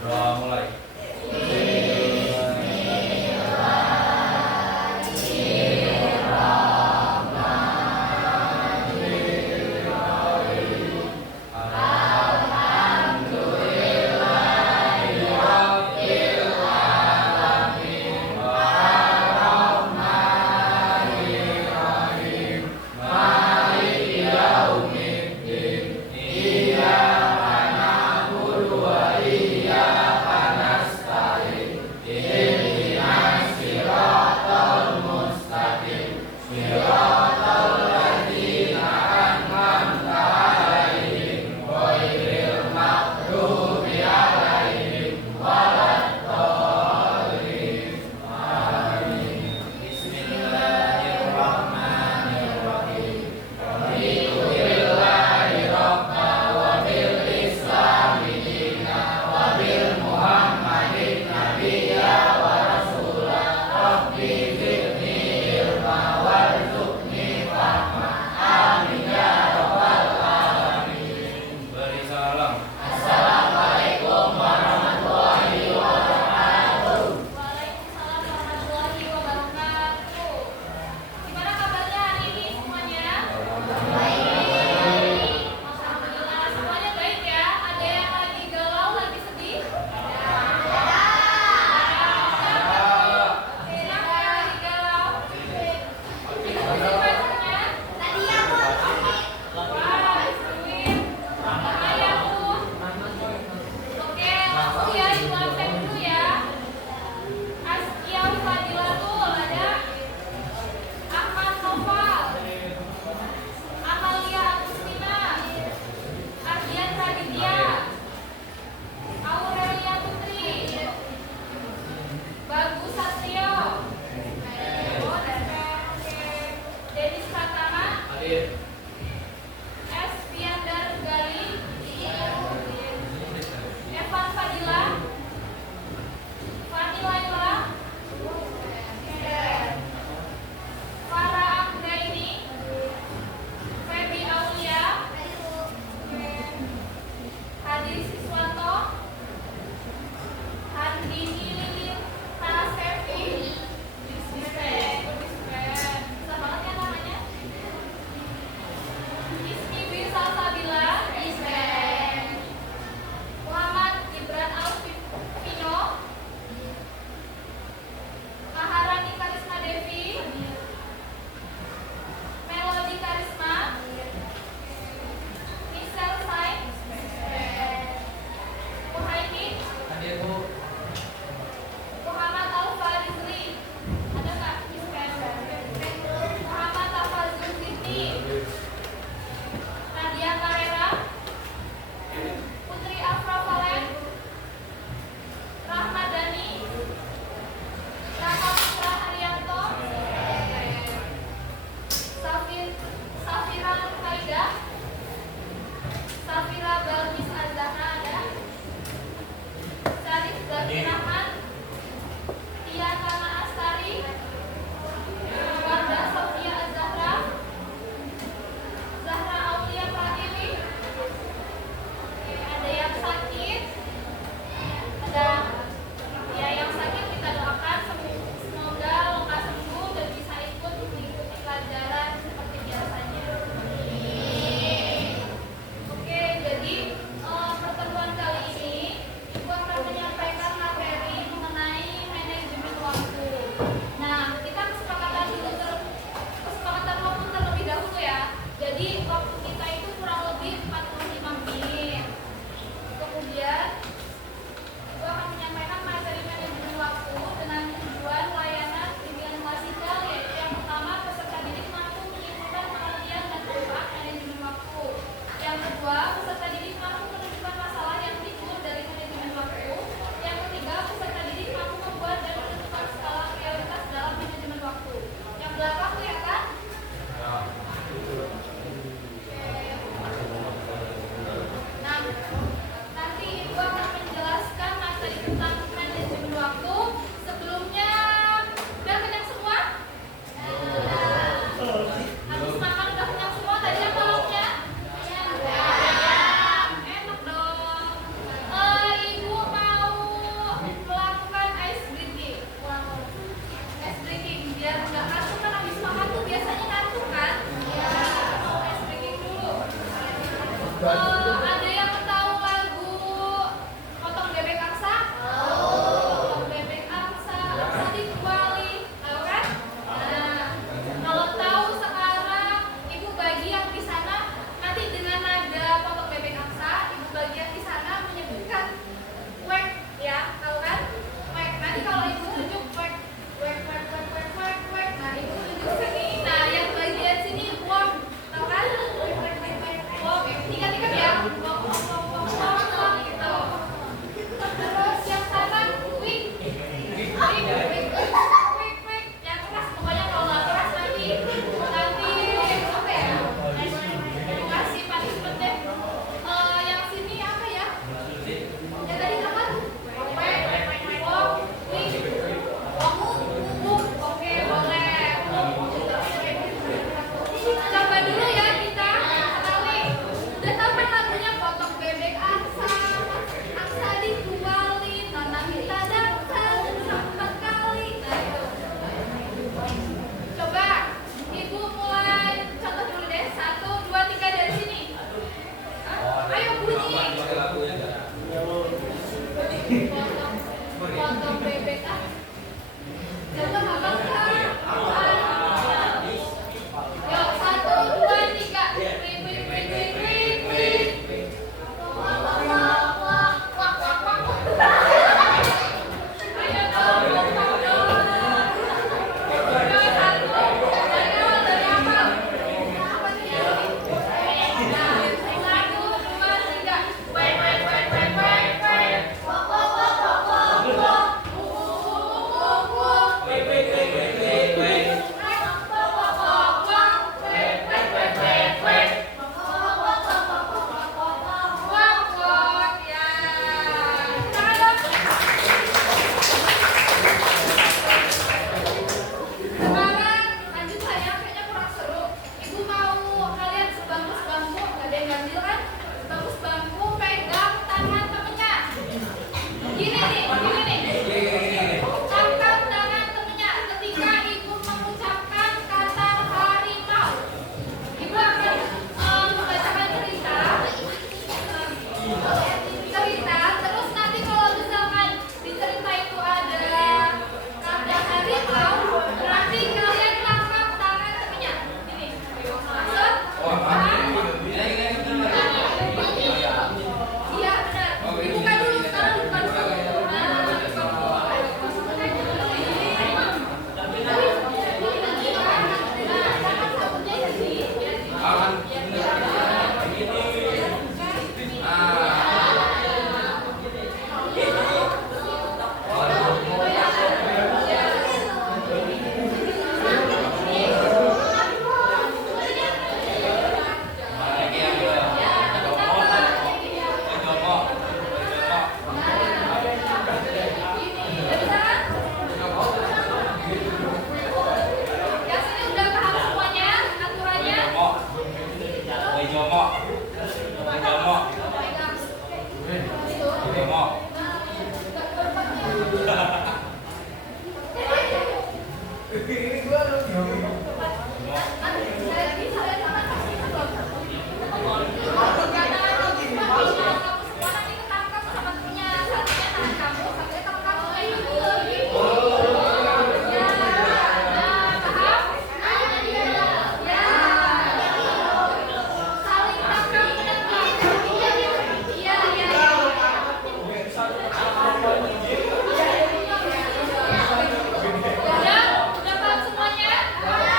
Doa mulai. Udah paham semuanya?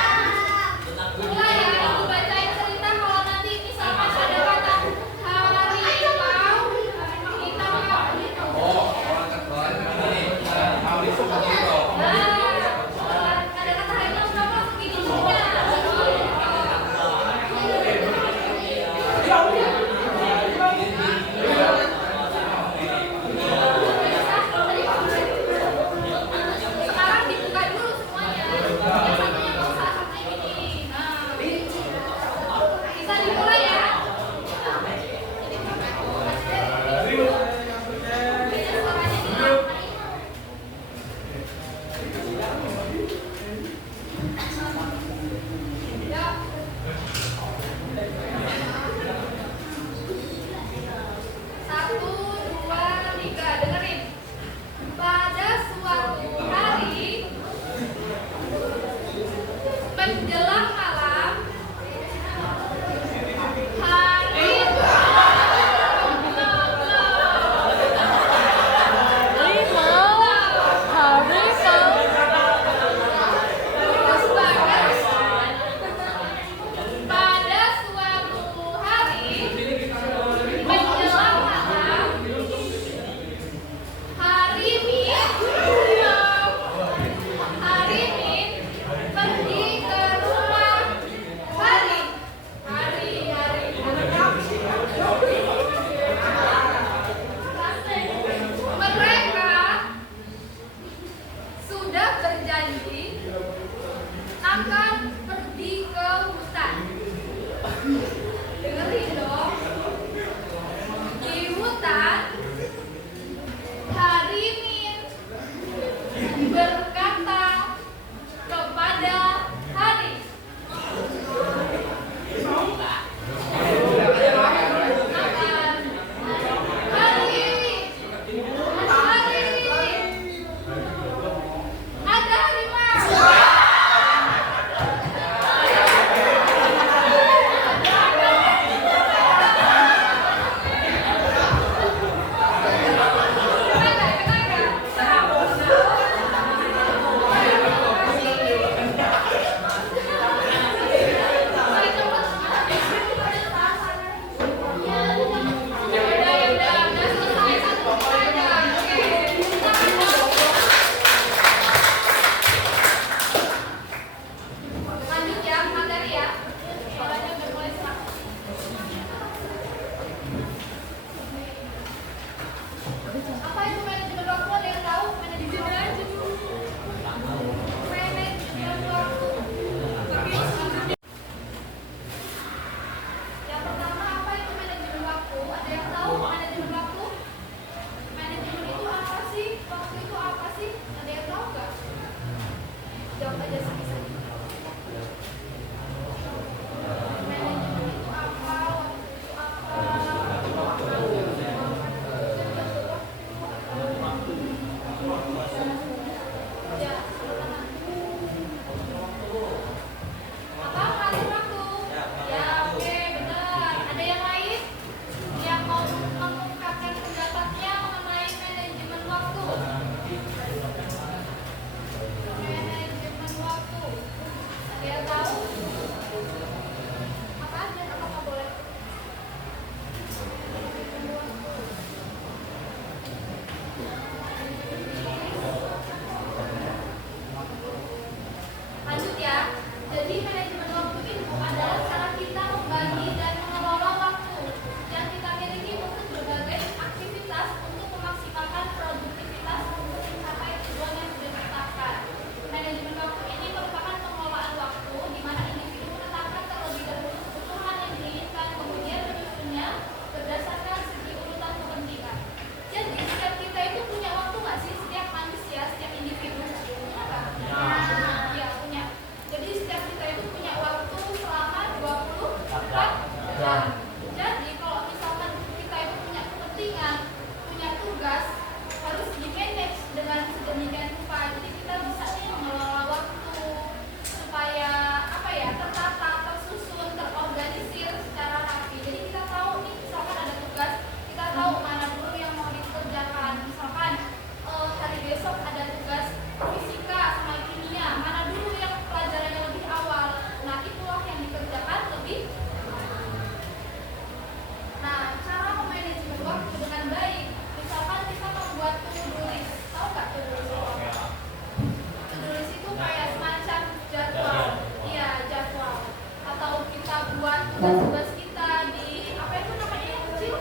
tugas-tugas kita di apa itu namanya yang kecil?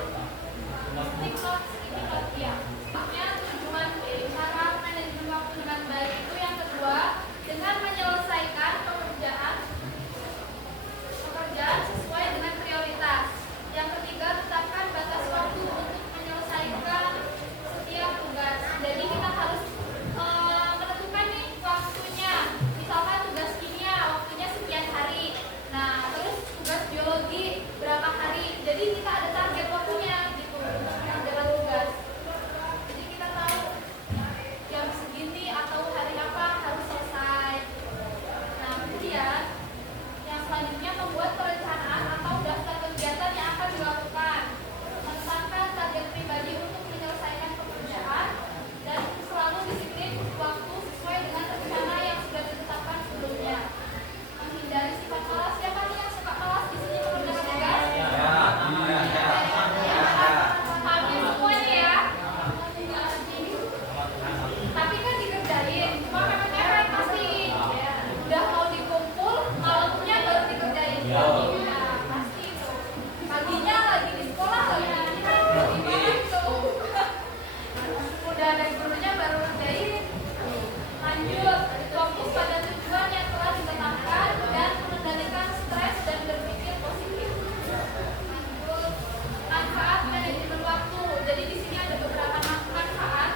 Sticky note ya. Tujuan cara manajemen waktu dengan baik itu yang kedua dengan menyelesaikan pekerjaan sesuai dengan prioritas. Yang ketiga tetapkan batas waktu untuk menyelesaikan setiap tugas. Jadi kita harus menentukan nih waktunya. Misalkan tugas kimia waktunya sekian hari. Nah, terus tugas biologi berapa hari. Jadi kita ada target waktunya gitu untuk mengerjakan tugas. Jadi kita tahu jam segini atau hari apa harus selesai. Nah, kemudian yang selanjutnya membuat perencanaan atau daftar kegiatan yang akan dilakukan. Menetapkan target pribadi untuk menyelesaikan pekerjaan dan selalu disiplin waktu sesuai dengan rencana yang sudah ditetapkan sebelumnya. Menghindari sifat malas. Siapa nih yang suka malas di sini mengerjakan tugas? Hampir semuanya ya. Tapi kan dikerjain, cuma mepet-mepet pasti. Udah mau dikumpul, malamnya baru dikerjain. Nah, pasti itu. Paginya lagi di sekolah lagi itu. Udah ada gurunya baru ngerjain. Lanjut, fokus pada tujuan yang telah ditetapkan dan mengendalikan stres dan berpikir positif. Lanjut, manfaat manajemen waktu. Jadi di sini ada beberapa manfaat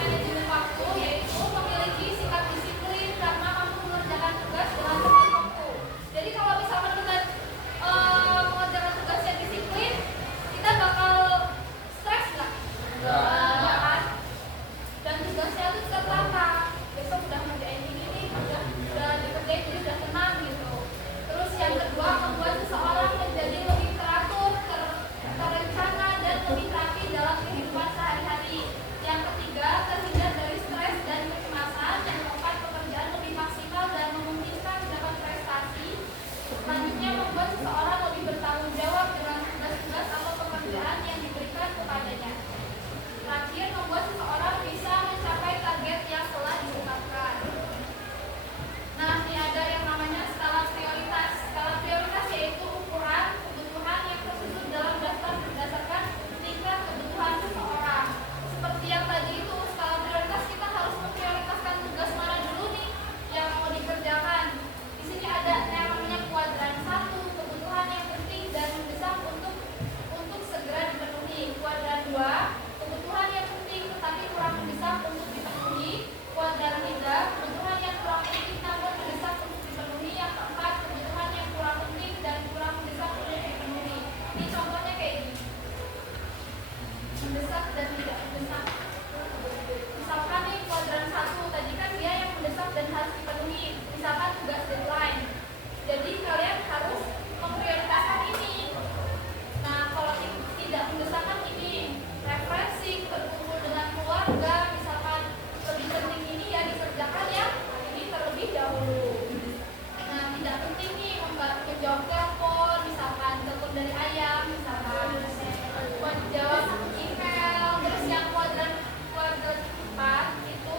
manajemen waktu, yaitu memiliki sikap disiplin karena mampu mengerjakan tugas dengan tepat waktu. Jadi kalau misalkan kita mengerjakan tugas yang disiplin, kita bakal stres nggak? Nggak kan? Dan tugasnya itu juga terasa. Besok udah ngerjain ini nih, udah dikerjain jadi udah tenang gitu. Terus yang kedua, membuat seseorang menjadi lebih teratur, terencana dan lebih rapi dalam kehidupan sehari-hari. Yang ketiga, terhindar dari stres dan kecemasan. Yang keempat, pekerjaan lebih maksimal dan memungkinkan mendapat prestasi. Selanjutnya, membuat seseorang lebih bertanggung jawab dengan tugas-tugas atau pekerjaan yang diberikan kepadanya. Terakhir, membuat seseorang bisa mencapai target yang telah ditetapkan. Nah, ini ada yang namanya skala prioritas. Skala prioritas yaitu ukuran kebutuhan yang tersusun dalam daftar berdasarkan tingkat kebutuhan seseorang. Seperti yang tadi itu, skala prioritas kita harus memprioritaskan tugas mana dulu nih yang mau dikerjakan. Di sini ada yang namanya kuadran 1, kebutuhan yang penting dan mendesak untuk segera dipenuhi. Kuadran 2, kebutuhan yang penting tetapi kurang mendesak untuk dipenuhi. Kuadran 3, kebutuhan yang kurang penting namun mendesak untuk dipenuhi. Yang keempat, kebutuhan yang kurang penting dan kurang mendesak untuk dipenuhi. Ini contohnya kayak gini. Mendesak dan tidak mendesak. Misalkan nih kuadran 1 tadi kan dia yang mendesak dan harus dipenuhi. Misalkan tugas deadline. Jadi kalian harus memprioritaskan ini. Nah, kalau tidak mendesak kan ini refreshing, berkumpul dengan keluarga, misalkan lebih penting ini ya dikerjakan ya ini terlebih dahulu. Nah, tidak penting nih menjawab telepon, misalkan telepon dari ayah, misalkan menjawab email. Terus yang kuadran 4 itu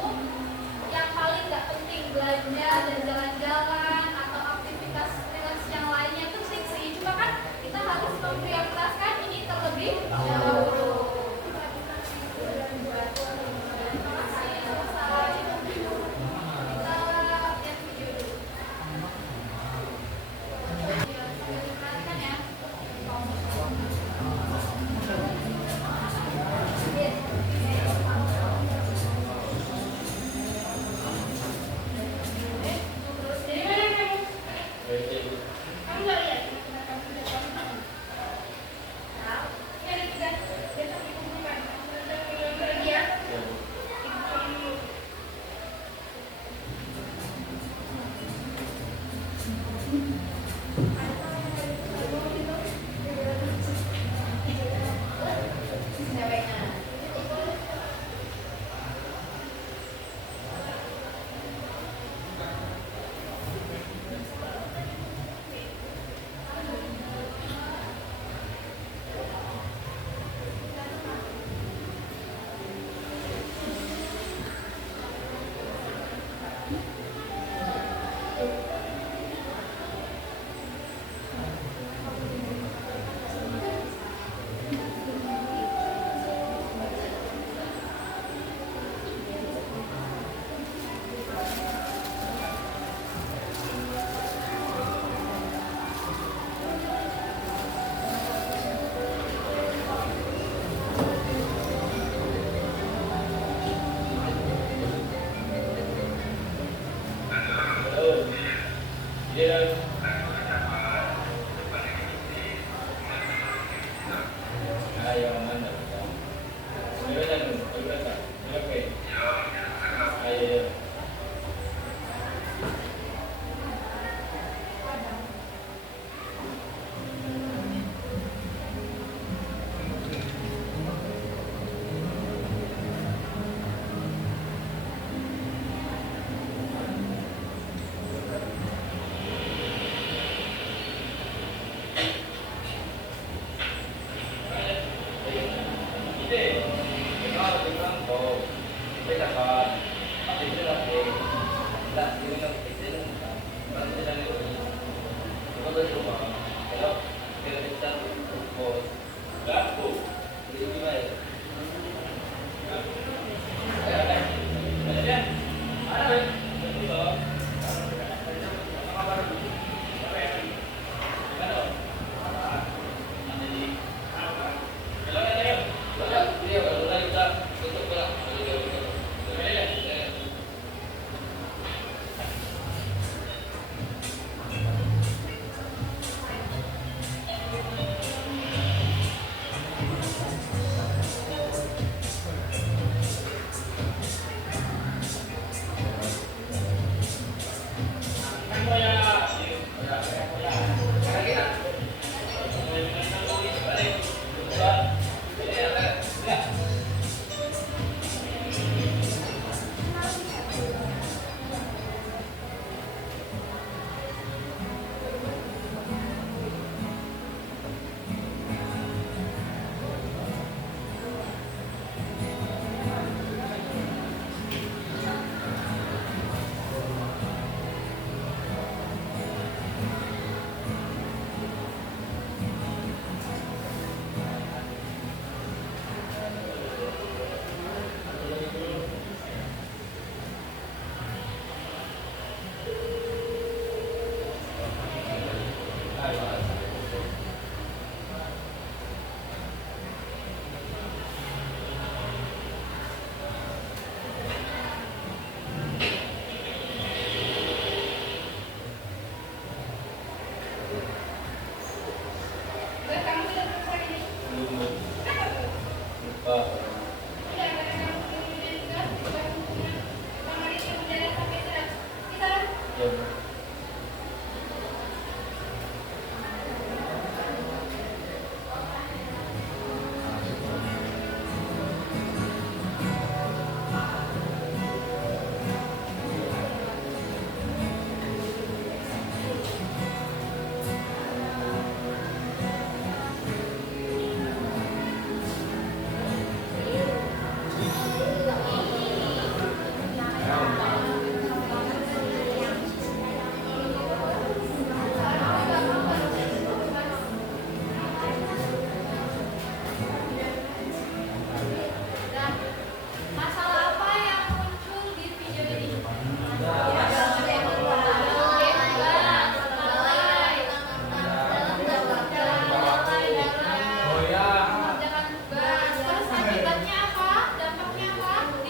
yang paling nggak penting, belanja dan jalan-jalan atau aktivitas freelance yang lainnya itu penting sih, cuma kan kita harus memprioritaskan ini terlebih dahulu.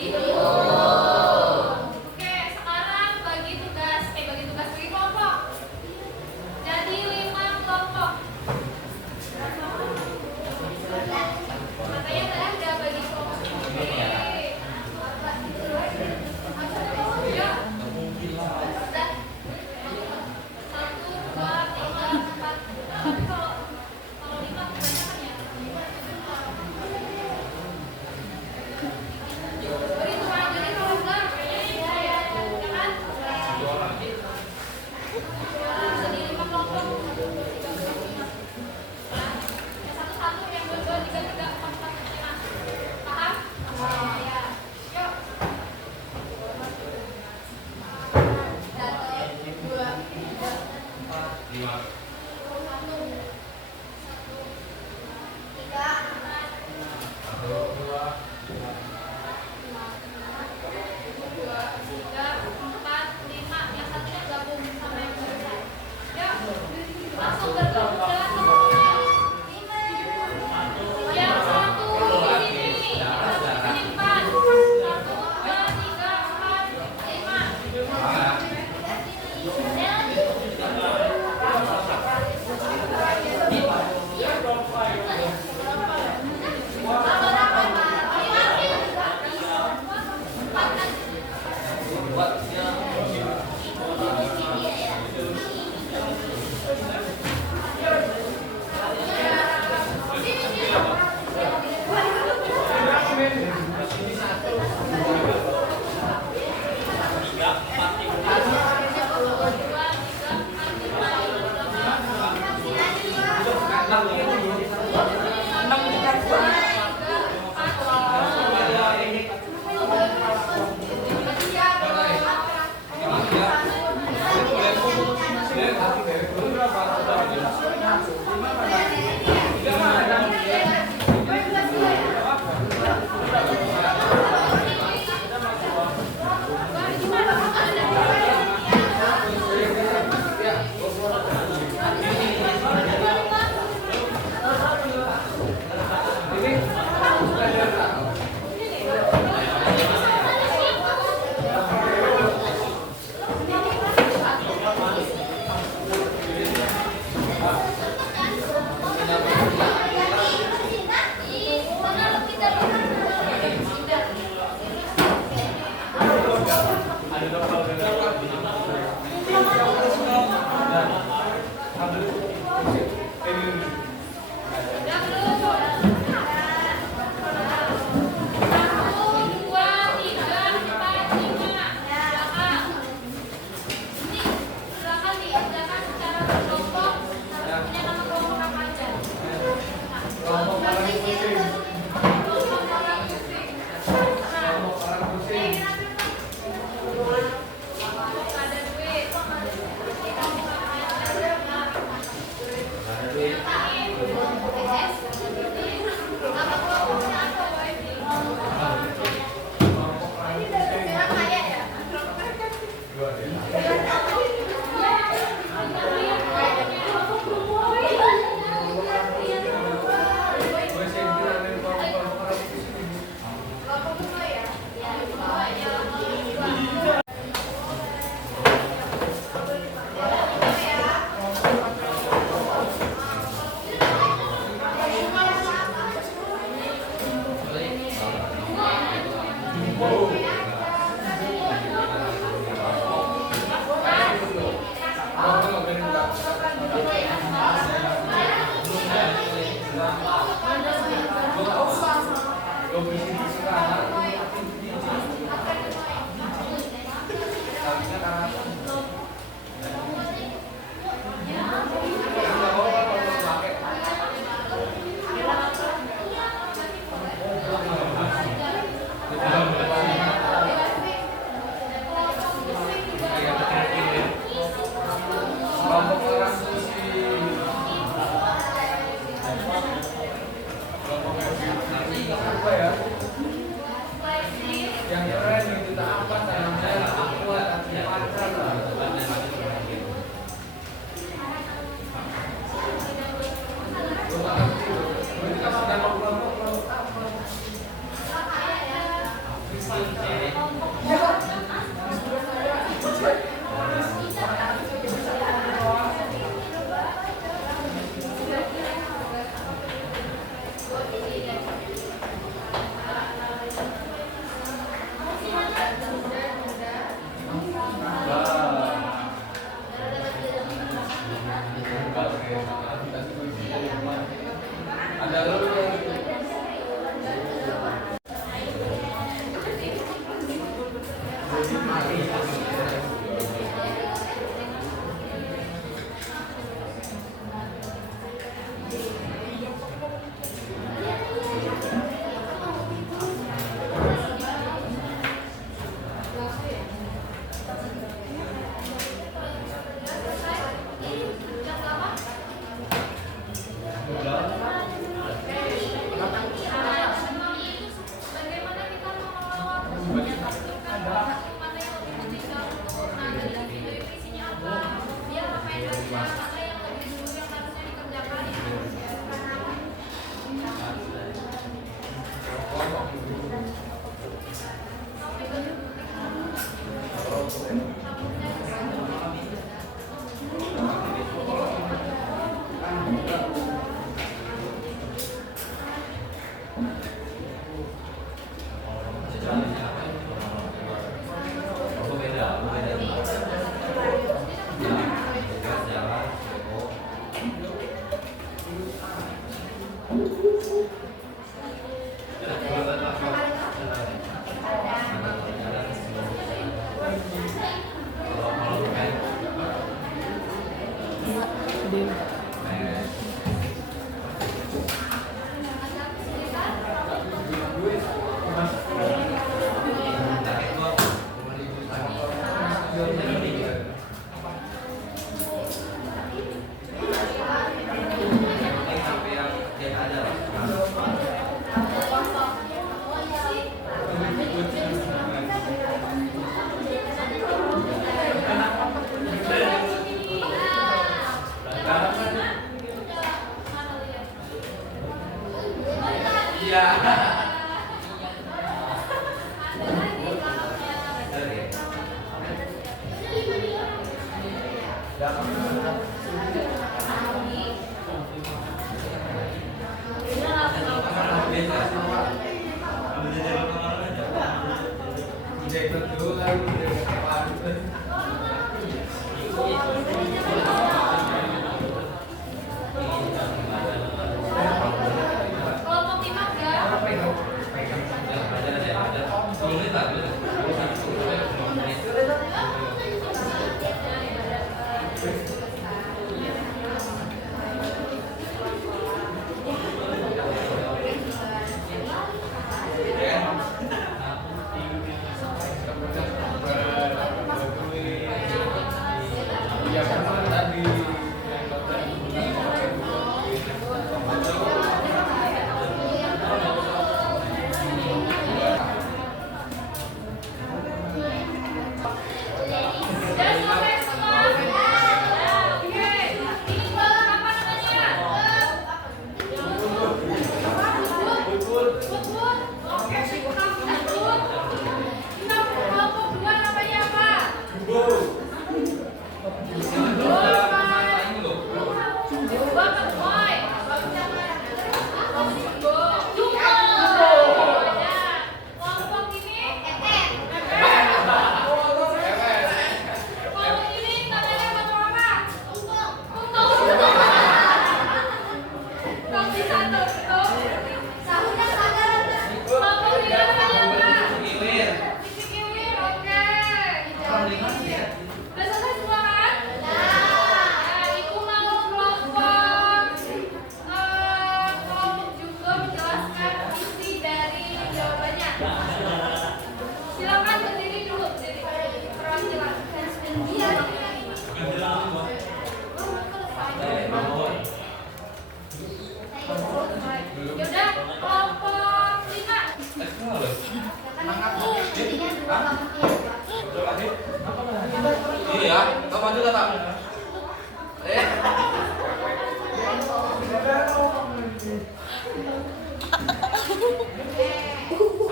Oke, sekarang bagi tugas bagi kelompok. Jadi 5 kelompok. Makanya tadi udah bagi kelompok. Oke. Yuk. Udah. 1, 2, 3, 4. Kalau 5 kebanyakan ya. Jadi kalau enggak, ya kan? Jadi 5 kelompok. Yang satu-satu, yang dua-dua, tiga-tiga, 4-4, 5. Paham? Ya. Yuk. 1, 2, 3, 4, 5. 1, 3, 4, 5. Yang satunya gabung sama yang barusan. Yuk, langsung bergabung semuanya. Yang satu di sini. Yang satu di sini 4. 1, 2, 3, 4, 5.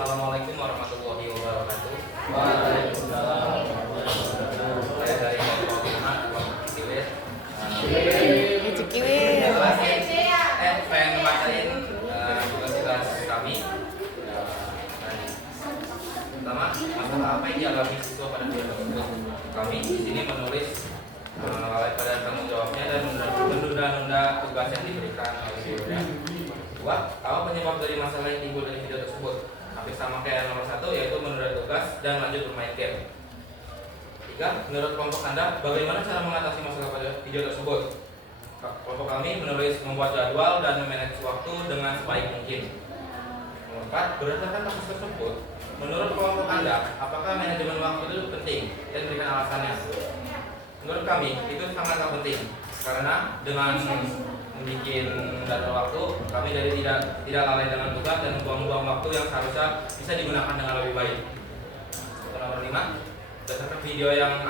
Assalamualaikum warahmatullahi wabarakatuh. Pertama, masalah apa yang dialami siswa pada video tersebut. Kami di sini menulis lalai pada tanggung jawabnya dan menunda-nunda tugas yang diberikan oleh gurunya. Dua, apa penyebab dari masalah yang timbul dari video tersebut? Hampir sama kayak nomor 1, yaitu menunda tugas dan lanjut bermain game. 3, menurut kelompok Anda, bagaimana cara mengatasi masalah pada video tersebut? Kelompok kami menulis membuat jadwal dan memanage waktu dengan sebaik mungkin. Nomor 4, berdasarkan kasus tersebut, menurut kelompok Anda, apakah manajemen waktu itu penting dan berikan alasannya? Menurut kami, itu sangatlah penting karena dengan membuat jadwal waktu, kami dari tidak lalai dengan tugas dan membuang-buang waktu yang seharusnya bisa digunakan dengan lebih baik. Nomor 5, berdasarkan video yang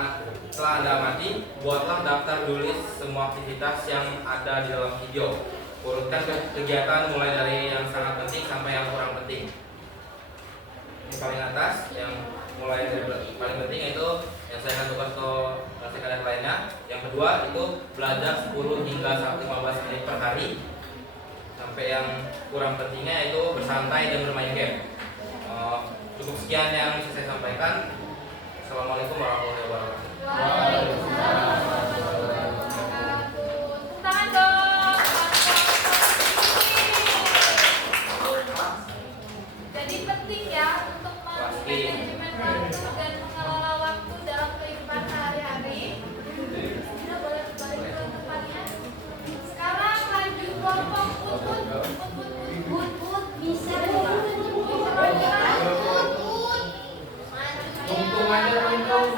telah Anda amati, buatlah daftar tulis semua aktivitas yang ada di dalam video. Urutkan kegiatan mulai dari yang sangat penting sampai yang kurang penting. Ini paling atas, yang mulai dari paling penting yaitu yang saya akan tugas ke kelas lainnya. Yang kedua itu belajar 10 hingga 15 menit per hari. Sampai yang kurang pentingnya itu bersantai dan bermain game. Cukup sekian yang bisa saya sampaikan. Assalamualaikum warahmatullahi wabarakatuh. Waalaikumsalam warahmatullahi wabarakatuh. Tangan dong. Jadi penting ya untuk manajemen waktu dan mengelola waktu dalam kehidupan sehari-hari. Kita boleh balik ke depannya. Sekarang lanjut kelompok Put bisa Untung aja untung.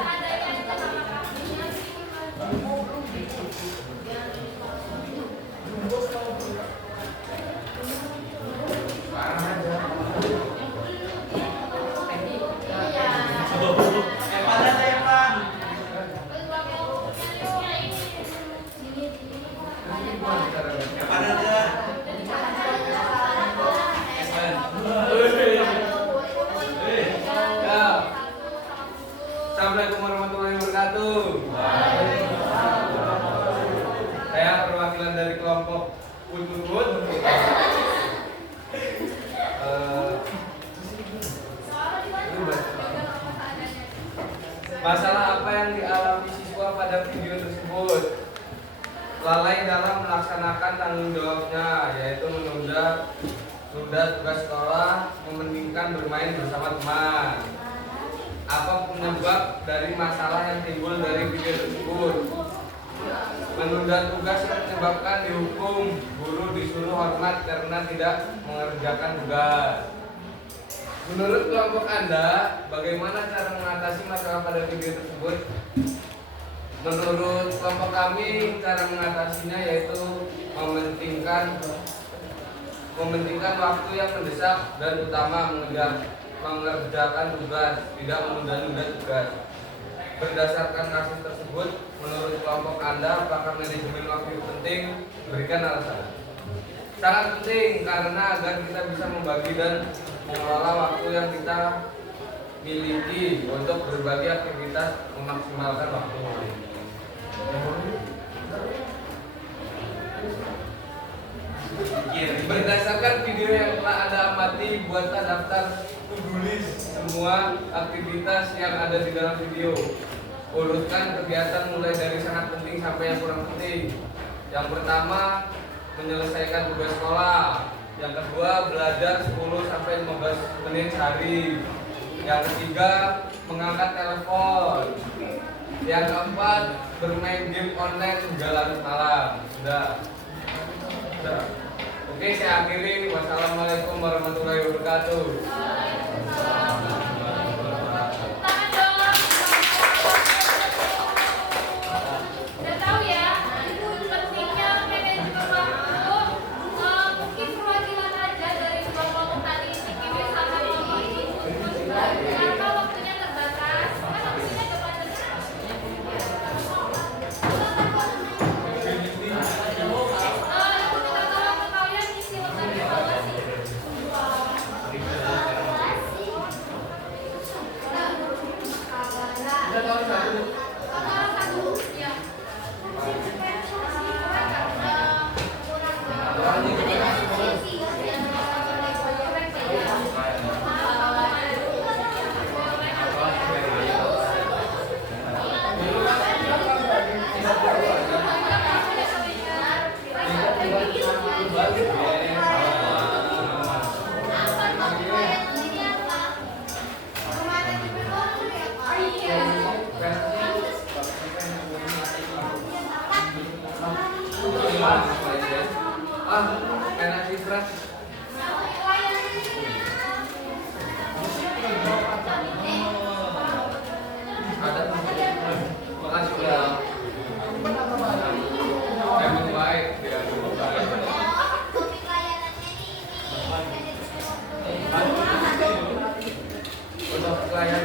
Assalamualaikum warahmatullahi wabarakatuh. Saya perwakilan dari kelompok Put. Masalah apa yang dialami siswa pada video tersebut? Lalai dalam melaksanakan tanggung jawabnya, yaitu menunda tugas sekolah, mementingkan bermain bersama teman. Apa penyebab dari masalah yang timbul dari video tersebut? Menunda tugas menyebabkan dihukum, guru disuruh hormat karena tidak mengerjakan tugas. Menurut kelompok Anda, bagaimana cara mengatasi masalah pada video tersebut? Menurut kelompok kami, cara mengatasinya yaitu mementingkan waktu yang mendesak dan utama mengerjakan tugas, tidak menunda-nunda tugas. Berdasarkan kasus tersebut, menurut kelompok Anda, apakah manajemen waktu itu penting? Berikan alasan. Sangat penting karena agar kita bisa membagi dan mengelola waktu yang kita miliki untuk berbagai aktivitas, memaksimalkan waktu. Berdasarkan video yang telah Anda amati, buatlah daftar to-do list semua aktivitas yang ada di dalam video. Urutkan kegiatan mulai dari sangat penting sampai yang kurang penting. Yang pertama, menyelesaikan tugas sekolah. Yang kedua, belajar 10 sampai 15 menit sehari. Yang ketiga, mengangkat telepon. Yang keempat, bermain game online hingga larut malam. Sudah. Oke, saya akhiri. Wassalamualaikum warahmatullahi wabarakatuh. Udah tahu ya, pentingnya manajemen waktu. Mungkin perwakilan aja dari kelompok tadi Kiwi sama Mami. Kenapa waktunya terbatas? Kan waktunya terbatas.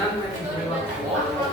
dengan manajemen waktu